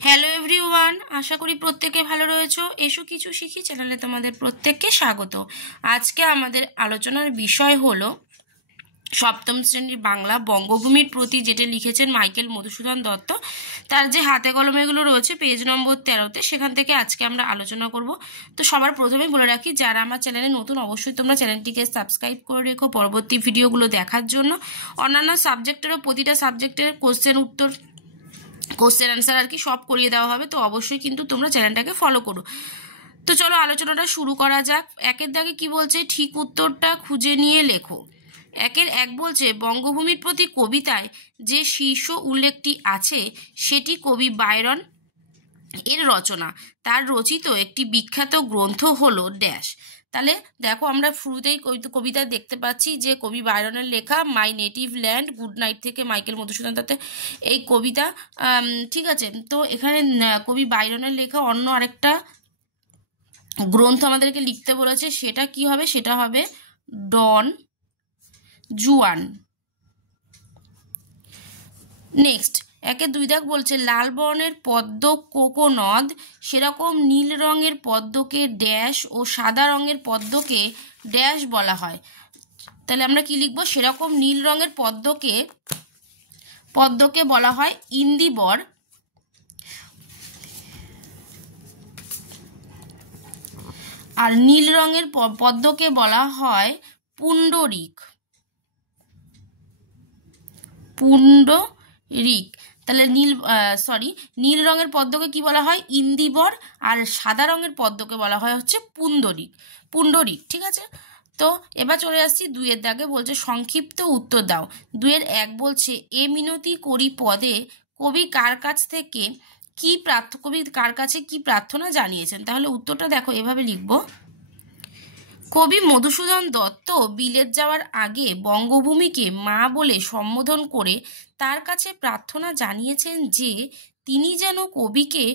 Hello everyone, আশা করি প্রত্যেকে ভালো রয়েছো। এসো কিছু শিখি চ্যানেলে তোমাদের প্রত্যেককে স্বাগত। আজকে আমাদের আলোচনার বিষয় হলো সপ্তম শ্রেণীর বাংলা বঙ্গভূমির প্রতি, যেটা লিখেছেন মাইকেল মধুসূদন দত্ত। তার যে হাতে কলমেগুলো রয়েছে পেজ নম্বর 13-তে, সেখান থেকে আজকে আমরা আলোচনা করব। তো সবার প্রথমে বলে রাখি, যারা আমার চ্যানেলে নতুন অবশ্যই তোমরা চ্যানেলটিকে সাবস্ক্রাইব করে রেখো পরবর্তী ভিডিওগুলো দেখার জন্য। অন্যান্য সাবজেক্টেরও প্রতিটা সাবজেক্টের কোশ্চেন অ্যান্সার আর কি সব করিয়ে দেওয়া হবে, তো অবশ্যই কিন্তু তোমরা চ্যানেলটাকে ফলো করো। তো চলো আলোচনাটা শুরু করা যাক। একের দাগে কি বলছে, ঠিক উত্তরটা খুঁজে নিয়ে লেখো। একের এক বলছে, বঙ্গভূমির প্রতি কবিতায় যে শীর্ষ উল্লেখটি আছে সেটি কবি বায়রন এর রচনা। তার রচিত একটি বিখ্যাত গ্রন্থ হলো ড্যাশ। তাহলে দেখো, আমরা শুরুতেই কবিতা দেখতে পাচ্ছি যে কবি বায়রনের লেখা মাই নেটিভ ল্যান্ড গুড নাইট থেকে মাইকেল মধুসূদন দত্ত এই কবিতা। ঠিক আছে, তো এখানে কবি বায়রনের লেখা অন্য আরেকটা গ্রন্থ আমাদেরকে লিখতে বলেছে। সেটা কি হবে? সেটা হবে ডন জুয়ান। নেক্সট, একের দুই দাগ বলছে, লাল বর্ণের পদ্ম কোকো নদ, সেরকম নীল রঙের পদ্মকে ড্যাশ ও সাদা রঙের পদ্মকে ড্যাশ বলা হয়। তাহলে আমরা কি লিখবো? সেরকম নীল রঙের পদ্মকে বলা হয় ইন্দিবর, আর নীল রঙের পদ্মকে বলা হয় পুণ্ডরিক। তাহলে নীল রঙের পদ্মকে কি বলা হয়? ইন্দিবর, আর সাদা রঙের পদ্মকে বলা হয় হচ্ছে পুণ্ডরিক। ঠিক আছে, তো এবার চলে আসছি দুইয়ের দাগে। বলছে সংক্ষিপ্ত উত্তর দাও। দুইয়ের এক বলছে, এ মিনতি করি পদে কবি কার কাছে কি প্রার্থনা জানিয়েছেন? তাহলে উত্তরটা দেখো, এভাবে লিখবো। কবি মধুসূদন দত্ত বিলেত যাওয়ার আগে বঙ্গভূমিকে মা বলে সম্বোধন করে তার কাছে প্রার্থনা জানিয়েছেন যে তিনি যেন কবিকে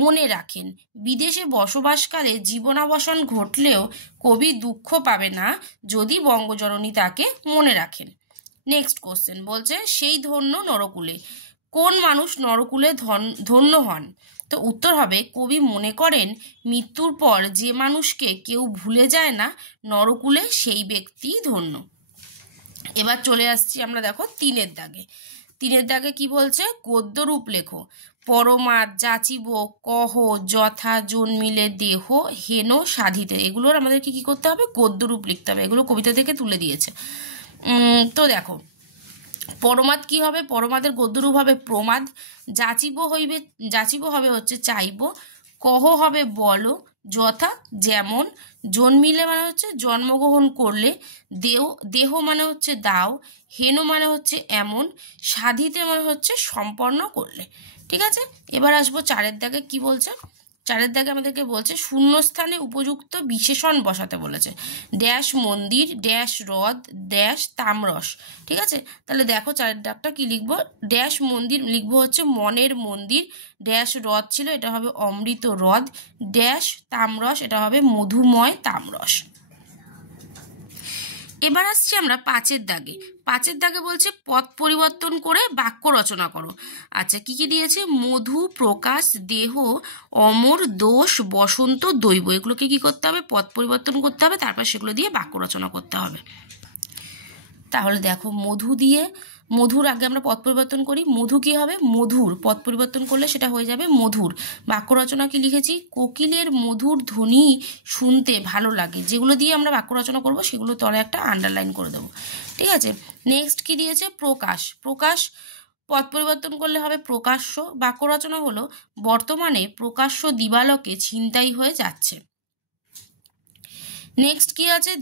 মনে রাখেন। বিদেশে বসবাসকালে জীবনাবসান ঘটলেও কবি দুঃখ পাবে না যদি বঙ্গজননী তাকে মনে রাখেন। নেক্সট কোশ্চেন বলছে, সেই ধন্য নরকুলে। কোন মানুষ নরকুলে ধন্য হন? তো উত্তর হবে, কবি মনে করেন মৃত্যুর পর যে মানুষকে কেউ ভুলে যায় না নরকুলে, সেই ব্যক্তি ধন্য। এবার চলে আসছি আমরা, দেখো তিনের দাগে কি বলছে? গদ্যরূপ লেখো। পরমাদ যাচিব কহ যথা জন্মিলে দেহ হেন সাধিতে, এগুলোর আমাদেরকে কি করতে হবে? গদ্যরূপ লিখতে হবে। এগুলো কবিতা থেকে তুলে দিয়েছে। তো দেখো, পরমাদ কি হবে? পরমাদের গদ্যরূপ হবে প্রমাদ। যাচিব হবে হচ্ছে চাইব। কহ হবে বলো, যথা যেমন। জন্মিলে মানে হচ্ছে জন্মগ্রহণ করলে। দেহ মানে হচ্ছে দাও। হেন মানে হচ্ছে এমন। সাধিতে মানে হচ্ছে সম্পন্ন করলে। ঠিক আছে, এবার আসবো চারের দাগে। কি বলছে? চারের দাগে আমাদেরকে বলছে শূন্যস্থানে উপযুক্ত বিশেষণ বসাতে বলেছে। ড্যাশ মন্দির, ড্যাশ হ্রদ, ড্যাশ তামরস। ঠিক আছে, তাহলে দেখো চারের দাগটা কি লিখবো? ড্যাশ মন্দির লিখবো হচ্ছে মনের মন্দির। ড্যাশ হ্রদ ছিল, এটা হবে অমৃত হ্রদ। ড্যাশ তামরস, এটা হবে মধুময় তামরস। এবার আসছি আমরা পাঁচের দাগে বলছে পদ পরিবর্তন করে বাক্য রচনা করো। আচ্ছা, কি কি দিয়েছে? মধু, প্রকাশ, দেহ, অমর, দোষ, বসন্ত, দৈব, এগুলোকে কি করতে হবে? পদ পরিবর্তন করতে হবে, তারপর সেগুলো দিয়ে বাক্য রচনা করতে হবে। তাহলে দেখো, মধুর আগে আমরা পদ পরিবর্তন করি। মধু কি হবে? মধুর। পদ পরিবর্তন করলে সেটা হয়ে যাবে মধুর। বাক্য রচনা কি লিখেছি? কোকিলের মধুর ধ্বনি শুনতে ভালো লাগে। যেগুলো দিয়ে আমরা বাক্য রচনা করব সেগুলো তলে একটা আন্ডারলাইন করে দেবো। ঠিক আছে, নেক্সট কি দিয়েছে? প্রকাশ পদ পরিবর্তন করলে হবে প্রকাশ্য। বাক্য রচনা হলো, বর্তমানে প্রকাশ্য দিবালোকে ছিনতাই হয়ে যাচ্ছে। নেক্সট কি আছে?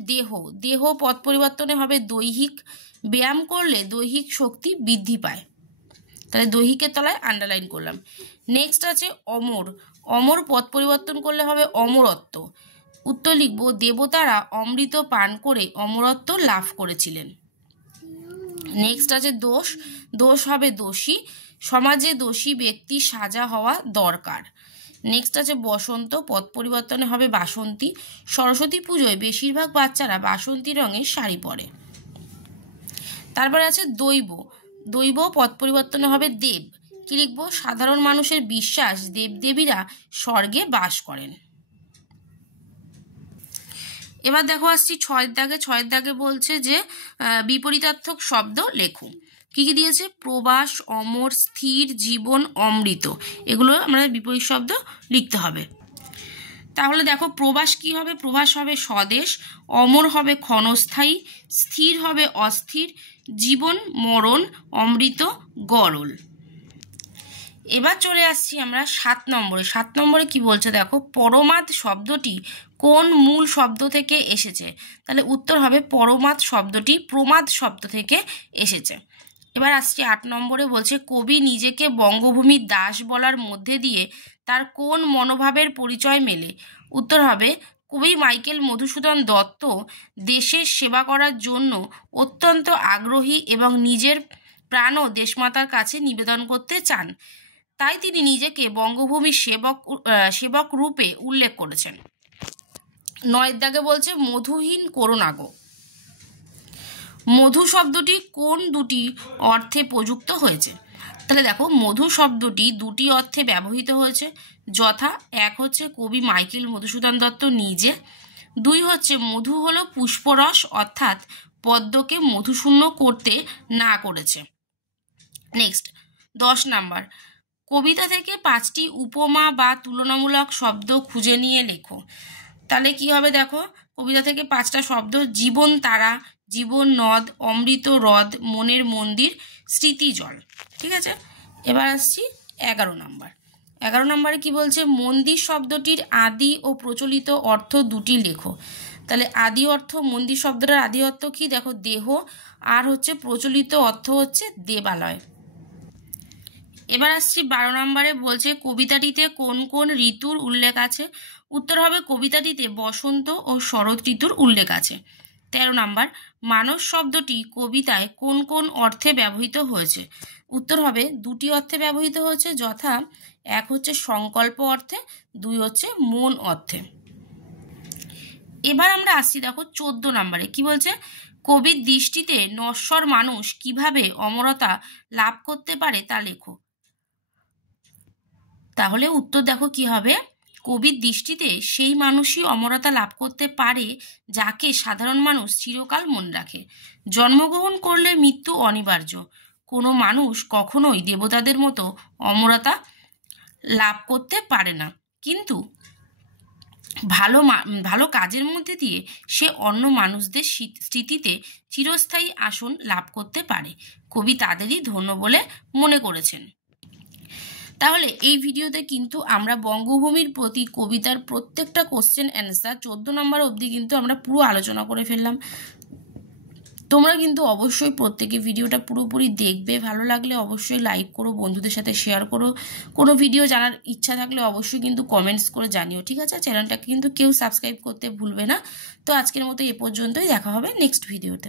দেহ পদ পরিবর্তনে হবে দৈহিক। ব্যায়াম করলে দৈহিক শক্তি বৃদ্ধি পায়। তাহলে দৈহিকের তলায় আন্ডারলাইন করলাম। নেক্সট আছে অমর পদ পরিবর্তন করলে হবে অমরত্ব। উত্তর লিখব, দেবতারা অমৃত পান করে অমরত্ব লাভ করেছিলেন। নেক্সট আছে দোষ হবে দোষী। সমাজে দোষী ব্যক্তি সাজা হওয়া দরকার। নেক্সট আছে বসন্ত, পদ পরিবর্তনে হবে বাসন্তী। সরস্বতী পুজোয় বেশিরভাগ বাচ্চারা বাসন্তী রঙের শাড়ি পরে। তারপরে আছে দৈব পদ পরিবর্তনে হবে দেব। কি লিখবো? সাধারণ মানুষের বিশ্বাস দেবদেবীরা স্বর্গে বাস করেন। এবার দেখো আসছি 6 দাগে। 6 দাগে বলছে যে বিপরীতার্থক শব্দ লেখো। কি কি দিয়েছে? প্রবাস, অমর, স্থির, জীবন, অমৃত। এগুলো আমরা বিপরীত শব্দ লিখতে হবে। তাহলে দেখো প্রবাস কি হবে? প্রবাস হবে স্বদেশ, অমর হবে ক্ষণস্থায়ী, স্থির হবে অস্থির, জীবন মরণ, অমৃত গরল। এবার চলে আসছি আমরা 7 নম্বরে। 7 নম্বরে কি বলছে দেখো, পরমাদ শব্দটি কোন মূল শব্দ থেকে এসেছে? তাহলে উত্তর হবে পরমাদ শব্দটি প্রমাদ শব্দ থেকে এসেছে। এবার আসছি 8 নম্বরে, বলছে কবি নিজেকে বঙ্গভূমির দাস বলার মধ্যে দিয়ে তার কোন মনোভাবের পরিচয় মেলে? উত্তর হবে কবি মাইকেল মধুসূদন দত্ত দেশের সেবা করার জন্য অত্যন্ত আগ্রহী এবং নিজের প্রাণও দেশমাতার কাছে নিবেদন করতে চান, তাই তিনি নিজেকে বঙ্গভূমির সেবক রূপে উল্লেখ করেছেন। 9 দাগে বলছে মধুহীন করো না গো। মধু শব্দটি কোন দুটি অর্থে প্রযুক্ত হয়েছে? তাহলে দেখো মধু শব্দটি দুটি অর্থে ব্যবহৃত হয়েছে, যথা এক হচ্ছে কবি মাইকেল মধুসূদন দত্ত নিজে, 2 হচ্ছে মধু হলো পুষ্পরস অর্থাৎ পদ্মকে মধুশূন্য করতে না করেছে। নেক্সট 10 নাম্বার, কবিতা থেকে 5টি উপমা বা তুলনামূলক শব্দ খুঁজে নিয়ে লেখো। তাহলে কি হবে দেখো, কবিতা থেকে 5টা শব্দ: জীবন তারা, জীবন নদ, অমৃত হ্রদ, মনের মন্দির, স্মৃতি জল। ঠিক আছে, এবার আসছি 11 নাম্বার। 11 নাম্বারে কি বলছে, মন্দির শব্দটির আদি ও প্রচলিত অর্থ দুটি লেখো। তাহলে আদি অর্থ, মন্দির শব্দটার আদি অর্থ কি দেখো, দেহ, আর হচ্ছে প্রচলিত অর্থ হচ্ছে দেবালয়। এবার আসছি 12 নম্বরে, বলছে কবিতাটিতে কোন কোন ঋতুর উল্লেখ আছে? উত্তর হবে কবিতাটিতে বসন্ত ও শরৎ ঋতুর উল্লেখ আছে। 13 নাম্বার, মানস শব্দটি কবিতায় কোন কোন অর্থে ব্যবহৃত হয়েছে? উত্তর হবে 2টি অর্থে ব্যবহৃত হয়েছে, যথা এক হচ্ছে সংকল্প অর্থে, 2 হচ্ছে মন অর্থে। এবার আমরা আসছি দেখো 14 নম্বরে, কি বলছে, কবির দৃষ্টিতে নশ্বর মানুষ কিভাবে অমরতা লাভ করতে পারে তা লেখো। তাহলে উত্তর দেখো কি হবে, কবির দৃষ্টিতে সেই মানুষই অমরতা লাভ করতে পারে যাকে সাধারণ মানুষ চিরকাল মনে রাখে। জন্মগ্রহণ করলে মৃত্যু অনিবার্য, কোনো মানুষ কখনোই দেবতাদের মতো অমরতা লাভ করতে পারে না, কিন্তু ভালো কাজের মধ্যে দিয়ে সে অন্য মানুষদের স্মৃতিতে চিরস্থায়ী আসন লাভ করতে পারে। কবি তাদেরই ধন্য বলে মনে করেছেন। তাহলে এই ভিডিওতে কিন্তু আমরা বঙ্গভূমির প্রতি কবিতার প্রত্যেকটা কোশ্চেন অ্যান্সার 14 নম্বর অবধি কিন্তু আমরা পুরো আলোচনা করে ফেললাম। তোমরা কিন্তু অবশ্যই প্রত্যেকে ভিডিওটা পুরোপুরি দেখবে, ভালো লাগলে অবশ্যই লাইক করো, বন্ধুদের সাথে শেয়ার করো, কোনো ভিডিও জানার ইচ্ছা থাকলে অবশ্যই কিন্তু কমেন্টস করে জানিও। ঠিক আছে, চ্যানেলটাকে কিন্তু কেউ সাবস্ক্রাইব করতে ভুলবে না। তো আজকের মতো এ পর্যন্তই, দেখা হবে নেক্সট ভিডিওতে।